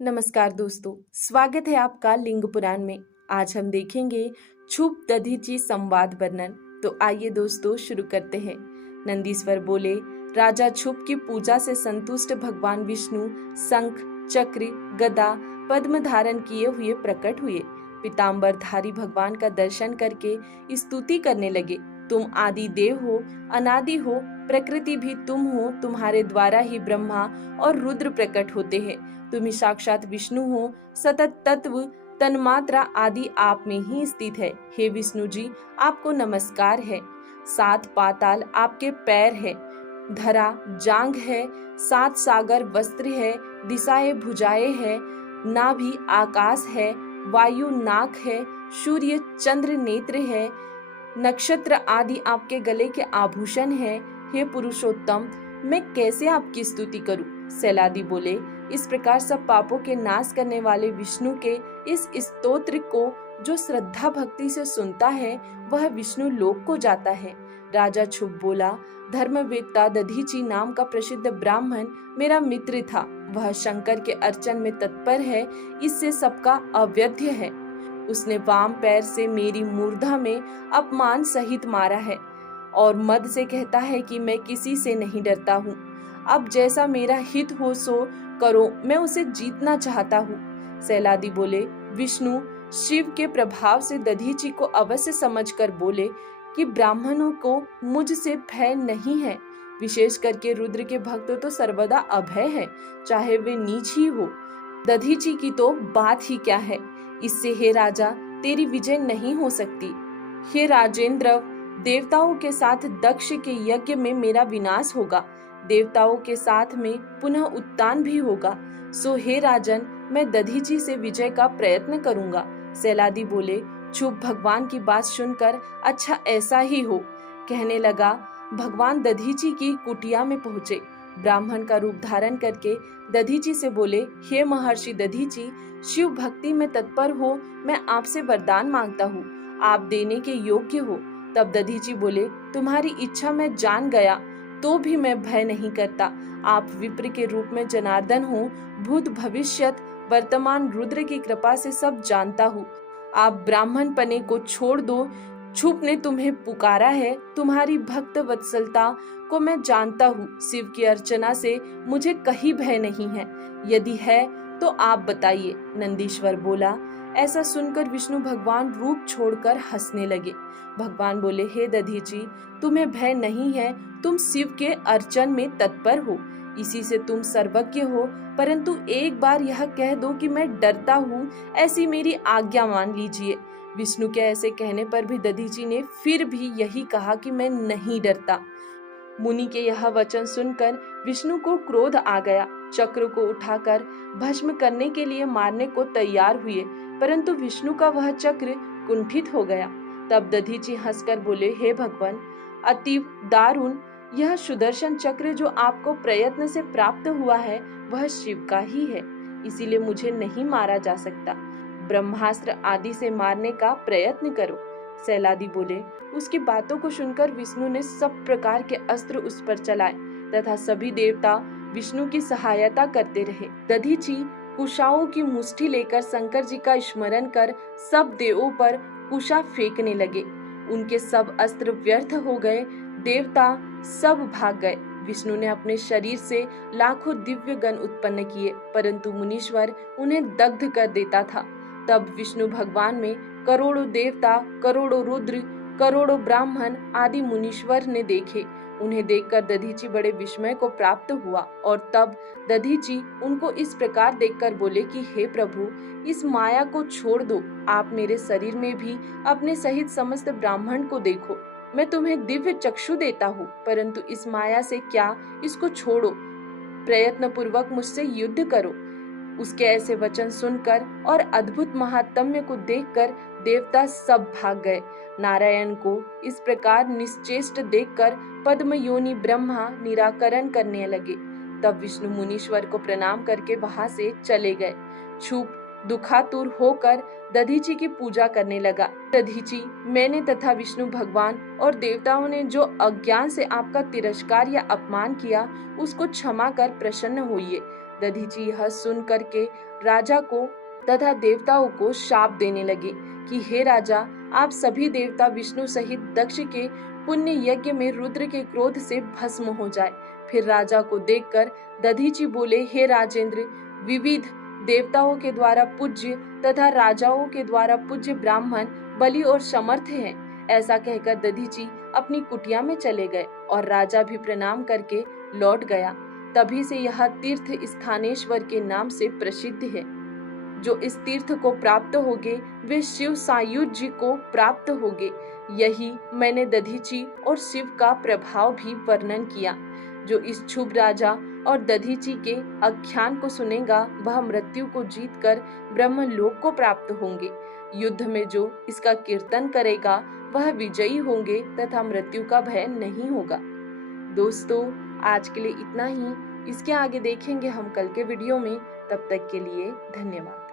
नमस्कार दोस्तों, स्वागत है आपका लिंग पुराण में। आज हम देखेंगे क्षुप दधीचि संवाद वर्णन। तो आइए दोस्तों शुरू करते हैं। नंदीश्वर बोले, राजा क्षुप की पूजा से संतुष्ट भगवान विष्णु शंख, चक्र, गदा, पद्म धारण किए हुए प्रकट हुए। पीताम्बरधारी भगवान का दर्शन करके स्तुति करने लगे। तुम आदि देव हो, अनादि हो, प्रकृति भी तुम हो, तुम्हारे द्वारा ही ब्रह्मा और रुद्र प्रकट होते हैं। तुम ही साक्षात विष्णु हो, सतत तत्व तन्मात्रा आदि आप में ही स्थित है। हे विष्णु जी, आपको नमस्कार है। सात पाताल आपके पैर है, धरा जांग है, सात सागर वस्त्र है, दिशाएं भुजाएं है, नाभि आकाश है, वायु नाक है, सूर्य चंद्र नेत्र है, नक्षत्र आदि आपके गले के आभूषण है। हे पुरुषोत्तम, मैं कैसे आपकी स्तुति करूं? सैलादी बोले, इस प्रकार सब पापों के नाश करने वाले विष्णु के इस स्तोत्र को जो श्रद्धा भक्ति से सुनता है वह विष्णु लोक को जाता है। राजा क्षुप बोला, धर्मवेत्ता दधीचि नाम का प्रसिद्ध ब्राह्मण मेरा मित्र था। वह शंकर के अर्चन में तत्पर है, इससे सबका अवैध है। उसने वाम पैर से मेरी मूर्धा में अपमान सहित मारा है और मद से कहता है कि मैं किसी से नहीं डरता हूँ। अब जैसा मेरा हित हो सो करो, मैं उसे जीतना चाहता हूँ। सैलादी बोले, विष्णु शिव के प्रभाव से दधीचि को अवश्य समझकर बोले कि ब्राह्मणों को मुझसे भय नहीं है। विशेष करके रुद्र के भक्त तो सर्वदा अभय है, चाहे वे नीच ही हो। दधीचि की तो बात ही क्या है। इससे हे राजा तेरी विजय नहीं हो सकती। हे राजेंद्र, देवताओं के साथ दक्ष के यज्ञ में मेरा विनाश होगा, देवताओं के साथ में पुनः उत्तान भी होगा। सो हे राजन, मैं दधीचि से विजय का प्रयत्न करूंगा। सैलादी बोले, क्षुप भगवान की बात सुनकर अच्छा ऐसा ही हो। कहने लगा, भगवान दधीचि की कुटिया में पहुंचे। ब्राह्मण का रूप धारण करके दधीचि से बोले, हे महर्षि दधीचि, शिव भक्ति में तत्पर हो, मैं आपसे वरदान मांगता हूँ, आप देने के योग्य हो। तब दधीचि बोले, तुम्हारी इच्छा मैं जान गया, तो भी मैं भय नहीं करता। आप विप्र के रूप में जनार्दन हो, भूत भविष्यत वर्तमान रुद्र की कृपा से सब जानता हूँ। आप ब्राह्मण पने को छोड़ दो। क्षुप ने तुम्हें पुकारा है, तुम्हारी भक्त वत्सलता को मैं जानता हूँ। शिव की अर्चना से मुझे कहीं भय नहीं है, यदि है तो आप बताइए। नंदीश्वर बोला, ऐसा सुनकर विष्णु भगवान रूप छोड़कर हंसने लगे। भगवान बोले, हे दधीचि, तुम्हें भय नहीं है, तुम शिव के अर्चन में तत्पर हो, इसी से तुम सर्वज्ञ हो। परंतु एक बार यह कह दो कि मैं डरता हूँ, ऐसी मेरी आज्ञा मान लीजिए। विष्णु के ऐसे कहने पर भी दधीचि ने फिर भी यही कहा कि मैं नहीं डरता। मुनि के यह वचन सुनकर विष्णु को क्रोध आ गया। चक्र को उठाकर भस्म करने के लिए मारने को तैयार हुए, परंतु विष्णु का वह चक्र कुंठित हो गया। तब दधीचि हंसकर बोले, हे भगवान, अति दारुण यह सुदर्शन चक्र जो आपको प्रयत्न से प्राप्त हुआ है वह शिव का ही है, इसीलिए मुझे नहीं मारा जा सकता। ब्रह्मास्त्र आदि से मारने का प्रयत्न करो। सैलादी बोले, उसकी बातों को सुनकर विष्णु ने सब प्रकार के अस्त्र उस पर चलाए तथा सभी देवता विष्णु की सहायता करते रहे। दधीचि कुशाओं की मुष्टि लेकर शंकर जी का स्मरण कर सब देवों पर कुशा फेंकने लगे। उनके सब अस्त्र व्यर्थ हो गए, देवता सब भाग गए। विष्णु ने अपने शरीर से लाखों दिव्य गण उत्पन्न किए, परंतु मुनीश्वर उन्हें दग्ध कर देता था। तब विष्णु भगवान में करोड़ों देवता, करोड़ों रुद्र, करोड़ों ब्राह्मण आदि मुनीश्वर ने देखे। उन्हें देखकर दधीचि बड़े विस्मय को प्राप्त हुआ और तब दधीचि उनको इस प्रकार देखकर बोले कि हे प्रभु, इस माया को छोड़ दो, आप मेरे शरीर में भी अपने सहित समस्त ब्राह्मण को देखो। मैं तुम्हें दिव्य चक्षु देता हूँ, परंतु इस माया से क्या, इसको छोड़ो, प्रयत्न पूर्वक मुझसे युद्ध करो। उसके ऐसे वचन सुनकर और अद्भुत महात्म्य को देखकर देवता सब भाग गए। नारायण को इस प्रकार निश्चेष्ट देखकर पद्म योनि ब्रह्मा निराकरण करने लगे। तब विष्णु मुनीश्वर को प्रणाम करके वहां से चले गए। क्षुप दुखातुर होकर दधीचि की पूजा करने लगा। दधीचि, मैंने तथा विष्णु भगवान और देवताओं ने जो अज्ञान से आपका तिरस्कार या अपमान किया, उसको क्षमा कर प्रसन्न होइए। दधीचि यह सुन करके राजा को तथा देवताओं को शाप देने लगे कि हे राजा, आप सभी देवता विष्णु सहित दक्ष के पुण्य यज्ञ में रुद्र के क्रोध से भस्म हो जाए। फिर राजा को देखकर दधीचि बोले, हे राजेंद्र, विविध देवताओं के द्वारा पूज्य तथा राजाओं के द्वारा पूज्य ब्राह्मण बलि और समर्थ हैं। ऐसा कहकर दधीचि अपनी कुटिया में चले गए और राजा भी प्रणाम करके लौट गया। तभी से यह तीर्थ स्थानेश्वर के नाम से प्रसिद्ध है। जो इस तीर्थ को प्राप्त होगे वे शिव सायुज्य को प्राप्त होगे। यही मैंने दधीचि और शिव का प्रभाव भी वर्णन किया। जो इस शुभ राजा और दधीचि के आख्यान को सुनेगा वह मृत्यु को जीतकर ब्रह्मलोक को प्राप्त होंगे। युद्ध में जो इसका कीर्तन करेगा वह विजयी होंगे तथा मृत्यु का भय नहीं होगा। दोस्तों, आज के लिए इतना ही। इसके आगे देखेंगे हम कल के वीडियो में। तब तक के लिए धन्यवाद।